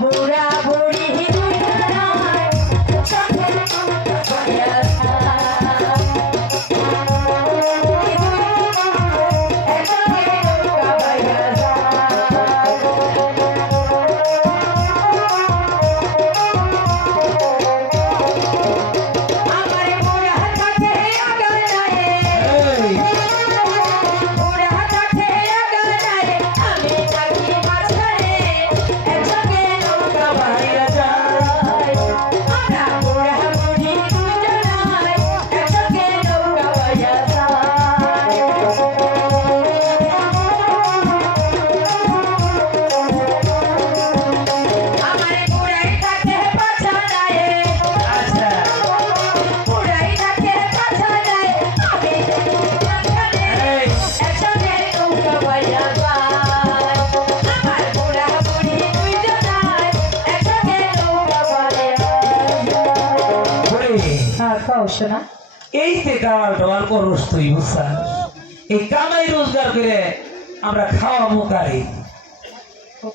বুড়া বুড়ি না এই যে কামাল টামাল করস তুই বুঝছাস এই কামাই রোজগার করে আমরা খাওয়া মুখাই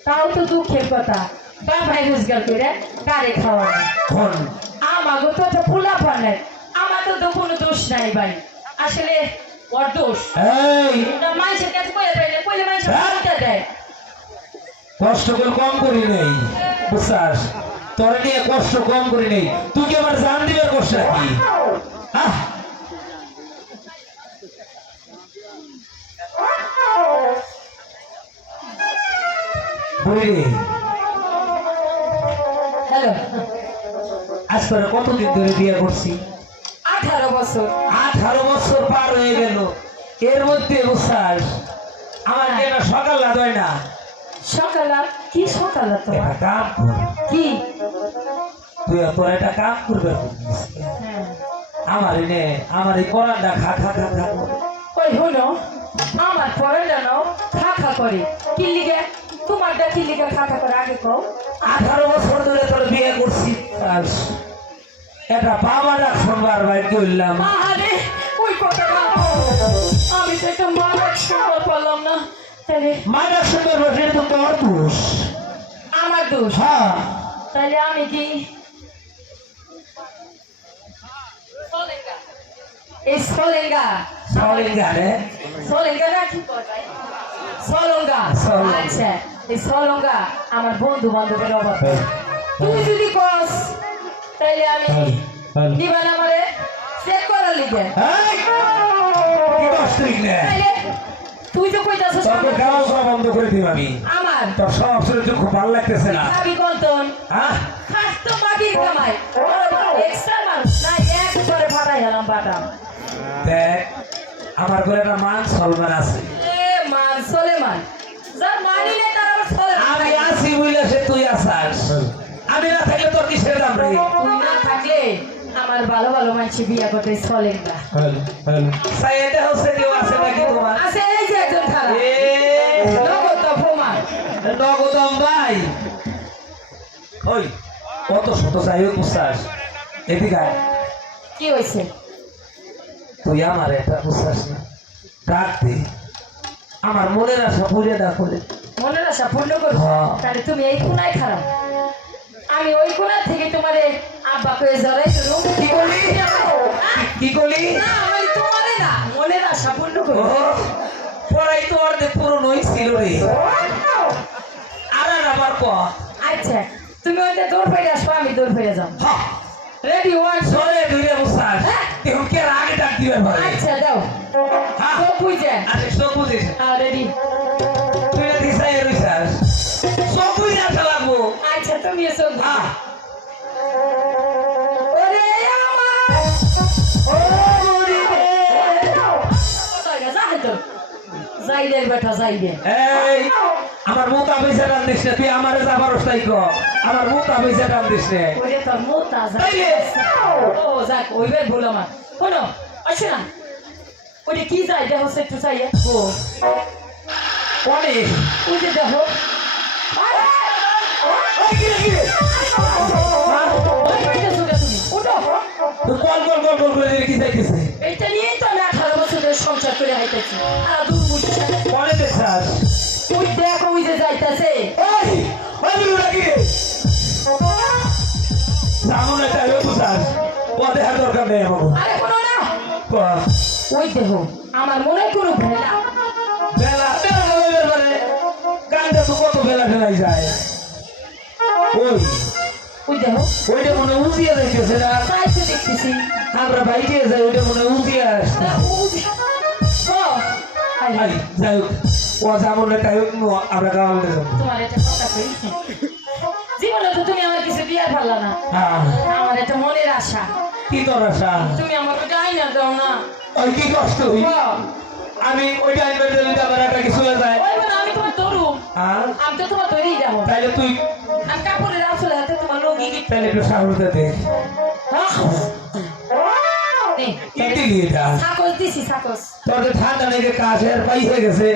তাও তো দুঃখের কথা কামাই রোজগার করে কারে খাওয়া কোন আমাগো তো একটা পোলা পানের আমার তো কোনো দোষ নাই ভাই আসলে ওর দোষ এই না মানুষের কাছে কইলে দেয় না কইলে মানুষ বলতে দেয় কষ্ট করে কম করি নেই বুঝছাস তোর নিয়ে কষ্ট কম করি নেই তুই কি আমার জান দিবে কষ্ট কি আহ বুড়ি হ্যালো আজ তোরা কতদিন ধরে বিয়ে করছি 18 বছর 18 বছর পার হয়ে গেল এর মধ্যে বুঝছাস আমার যেটা সকাল রাত হয় না সকালা কি সকালা তো একটা কাম কর কি তুই তোর একটা কাম করবে হ্যাঁ আমার এনে আমার এই করাটা খা খা খা খা করে। ওই হলো আমার পরেটা নাও খা খা করে কি লিগে তোমারটা কি লিগে খা খা করে আগে কও 18 বছর ধরে তোর বিয়ে করছি আর একটা বাবা ডাক শুনবার বাইর করলাম আরে ওই কথা না আমি তো একটা মারাক শুনতে পারলাম না তাহলে মা ডাক শুনবার বসে তো তোর দোষ আমার দোষ হ্যাঁ তাহলে আমি কি এই সলেঙ্গা সলিঙ্গা রে সলেঙ্গা না কি কথা সলঙ্গা সলঙ্গা। আচ্ছা এই সলঙ্গা আমার বন্ধু বান্ধবের অভাব তুই যদি কস তাইলে আমি দিবান আমারে চেক করার লিগে এই কি কষ্ট নে তাইলে তুই তো কইতাছস তোকে গাও সব বন্ধ করে দিম আমি আমার তোর সব শুনে তো খুব ভালো লাগতেছে না খাবি কন্তন হ্যাঁ খাস তো মাগির কামাই এক্সট্রা মানুষ না এক করে ফাটাই গেলাম বাটাম দেখ আমার ঘরে একটা মান সলমান আছে এ মান সোলেমান যার মানি নেই তার আবার সোলেমান আমি আছি বুঝলে সে তুই আসাস আমি না থাকলে তোর কিসের দাম রে তুই না থাকলে আমার ভালো ভালো মানুষ বিয়া করতে সলেঙ্গা সাইয়েদে হচ্ছে কেউ আছে নাকি তোমার আছে এই যে একজন খারাপ এ নগদ তো প্রমাণ নগদম ভাই ওই কত শত যাই হোক বুঝছাস এদিকে আয়। কি হয়েছে তুই আমার এটা বুঝছাস না ডাক দে আমার মনের আশা পুরে ডাক হলে মনের আশা পূর্ণ করবো হ্যাঁ। তাহলে তুমি এই কোনায় খারাপ আমি ওই কোনা থেকে তোমারে আব্বা কয়ে জড়াই কি করলি কি করলি না আমি তোমারে না মনের আশা পূর্ণ ও করবো পড়াই তো অর্ধেক পুরনো ছিল রে আর আবার ক আচ্ছা তুমি ওইটা দৌড় ফেরে আসবো আমি দৌড় ফেরে যাও হ্যাঁ রেডি ওয়ান সরে দুইরে বুঝছাস হ্যাঁ। কেউ কে আগে ডাক দিবে ভাই আচ্ছা দাও হ্যাঁ সব বুঝে আরে সব বুঝিস রেডি তুই না দিশাই রইছাস সব বুঝে আসা লাগবো আচ্ছা তুমি এসো হ্যাঁ ওরে আমার ও মরিবে যাই তো যাই রে বেটা যাই রে এই আমার মুতা পয়সা টান দিস না তুই আমারে যাবার অবস্থায় ক আমার মুতা পয়সা টান দিস না ওরে তোর মোতা যাই তাইলে? ও যাক ওইবার ভুল আমার শোনো আসো না ওরে কি যাই দেখো সে একটু চাইয়ে ও অনেক ওই যে দেখো এই কি রে, কি রে? ওই পাইতেছো কে তুমি ওঠো তুই কল করে দিলে কি চাইতেছে এইটা নিয়েই তো আমি 18 বছরের সংসার করে হাইতেছি আর দূর বুঝছে কলে দেখছাস ওই দেখো ওই যে যাইতাছে এই ওই বিলু নাকি রে ও দেখার দরকার নেই আমার আরে কোনো না বাহ, ওই দেহ আমার মনে কোনো ভেলা বেলা বেলা বেলা মানে গানটা তো কত বেলা ফেলাই যায় ওই দেহ ওইটা মনে উঠিয়ে দেখতেছে না তাই তো দেখতেছি আমরা বাইকে যাই ওইটা মনে উঠিয়ে আসছে যাই হোক ও যেমন তাই হোক আমরা গাওয়াল তোমার একটা কথা কই জীবনে তো তুমি আমার কিছু দিয়ে পারলা না আমার একটা মনের আশা কি তোর আশা তুমি আমাকে গাই না দাও না ওই কি কষ্ট হই আমি ওই টাইমে যদি আমার একটা কিছু হয়ে যায় ওই মানে আমি তোমার দৌড়ু আমি তো তোমার দৌড়েই যাবো তাইলে তুই আমি কাপড়ের আসলে হাতে তোমার লঙ্গি কি তাইলে একটু সাহস দে কি দিলি এটা সাকস দিছি সাকস তোর যে ঠান্ডা লেগে কাশের পাই হয়ে গেছে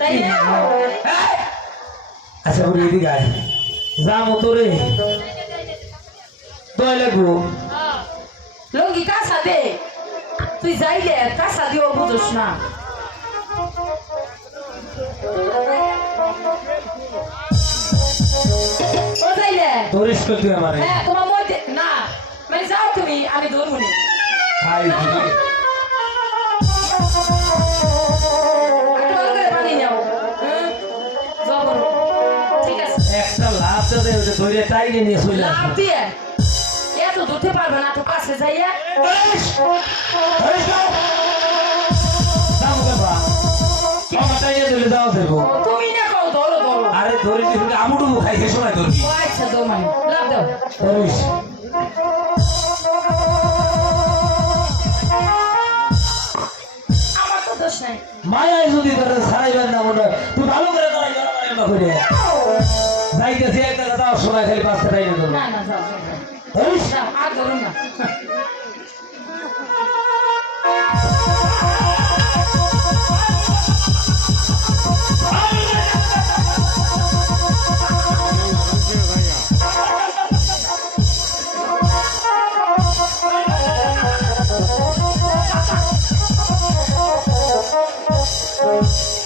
তাই না আচ্ছা বলি এদিকে আয় যা মতো রে দয় লাগবো লঙ্গি কাঁচা দে তুই যাইলে কাঁচা দিও বুঝোস না ও যাইলে দরিস কর তুই আমারে হ্যাঁ তোমার মধ্যে না মানে যাও তুমি আমি ধরবো নি হাই পানি নাও যাবো ঠিক আছে একটা লাভ দে ওটা ধরে টাইনে নিয়ে চলে লাভ আসবে দিয়ে এত ধরতে পারবে না তো কাছে যাইয়া দরিস দরিস দাও দাও বাবা আমার টাইনে দিলে দাও দেবো তুমি না কও ধরো ধরো আরে ধরিস দিবি আমুডুবু খাই সে সময় ধরবি ও আচ্ছা দো মানে লাভ দাও ধরিস আমার তো দোষ নাই মায়ায় যদি তোরা ছাড়াইবেন না মনে হয়, তুই ভালো করে দাঁড়াই না করে যাইতেছি একটা কথা সময় খালি পাঁচটা টাইনে ধরবো না না যাও যাও, যাও। ধরিস যাও আর ধরুন না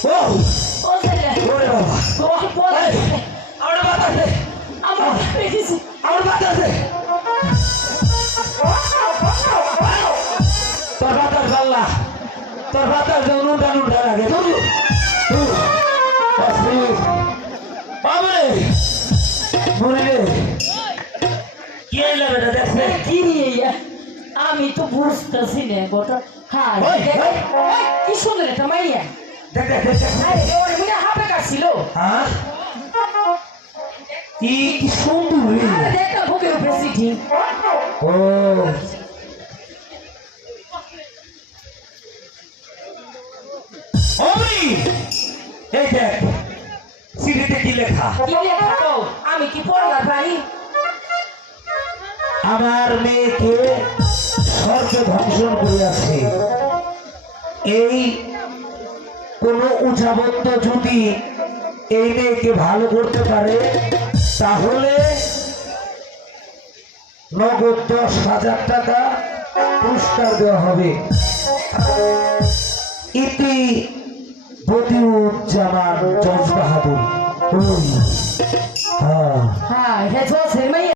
ও ও যাইলে ওরে বাবা তোমাকে বলে আমার বাতাসে আমার পেয়েছি আমার বাতাসে তোর বাতাস পাল্লা তোর বাতাস যেমন উল্টা উল্টা লাগে ধরু বাবরে মরে রে কি হইলো বেটা দেখছে কি নিয়ে ইয়া? আমি তো বুঝতেছি না গোটা হ্যাঁ ওই, ওই। কি সুন্দর একটা মাইয়া দেখ দেখ দেখ দেখ। আরে ওর মনে হাফে কাটছিল হ্যাঁ কি কি সুন্দর রে। আরে দেখ না বুকের উপরে সিটি ও ওই এই দেখ সিডিতে কি লেখা কি লেখা তো আমি কি পড়বার পারি আমার মেয়েকে স্বর্গে ধ্বংসন করিয়াছে এই কোন উচাবত্য যদি এই মেয়েকে ভালো করতে পারে তাহলে নগদ 10,000 টাকা পুরস্কার দেওয়া হবে ইতি বদিউজ্জামান জজ বাহাদুর হ্যাঁ হ্যাঁ হে জোসের মাইয়া